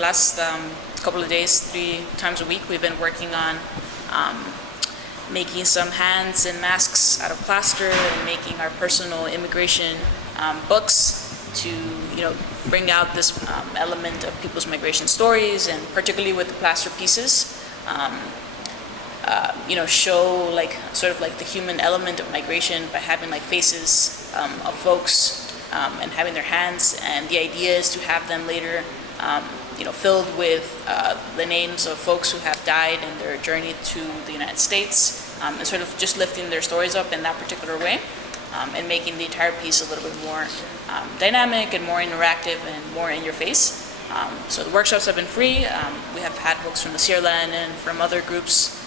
the last couple of days, 3 times a week, we've been working on making some hands and masks out of plaster and making our personal immigration books to bring out this element of people's migration stories, and particularly with the plaster pieces, show sort of the human element of migration by having faces of folks and having their hands, and the idea is to have them later filled with the names of folks who have died in their journey to the United States, and sort of just lifting their stories up in that particular way, and making the entire piece a little bit more dynamic and more interactive and more in your face. So the workshops have been free. We have had folks from the Sierra Leone and from other groups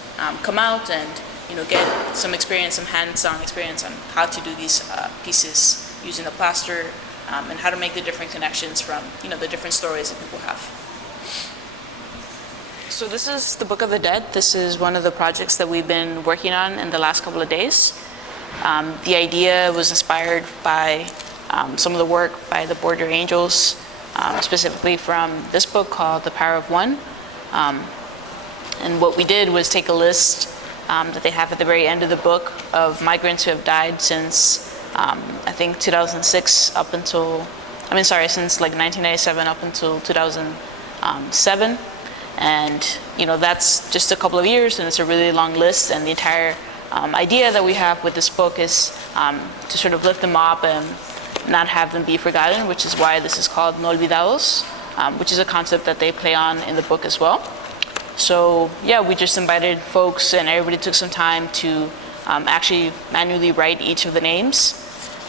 come out and get some experience, some hands-on experience on how to do these pieces using the plaster, and how to make the different connections from the different stories that people have. So this is the Book of the Dead. This is one of the projects that we've been working on in the last couple of days. The idea was inspired by some of the work by the Border Angels, specifically from this book called The Power of One. And what we did was take a list that they have at the very end of the book of migrants who have died since I think 2006 up until, since 1997 up until 2007. And that's just a couple of years, and it's a really long list. And the entire idea that we have with this book is to sort of lift them up and not have them be forgotten, which is why this is called No Olvidados, which is a concept that they play on in the book as well. So yeah, we just invited folks, and everybody took some time to actually manually write each of the names.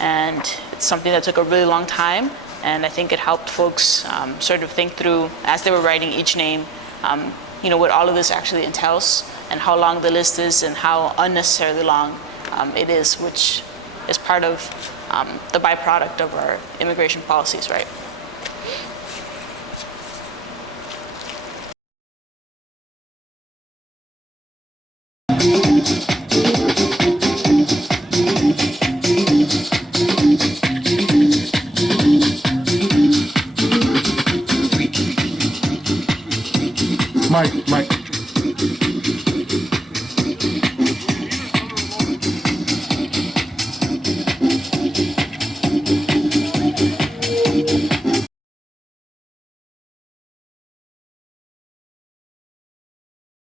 And it's something that took a really long time, and I think it helped folks sort of think through, as they were writing each name, what all of this actually entails, and how long the list is, and how unnecessarily long it is, which is part of the byproduct of our immigration policies, right?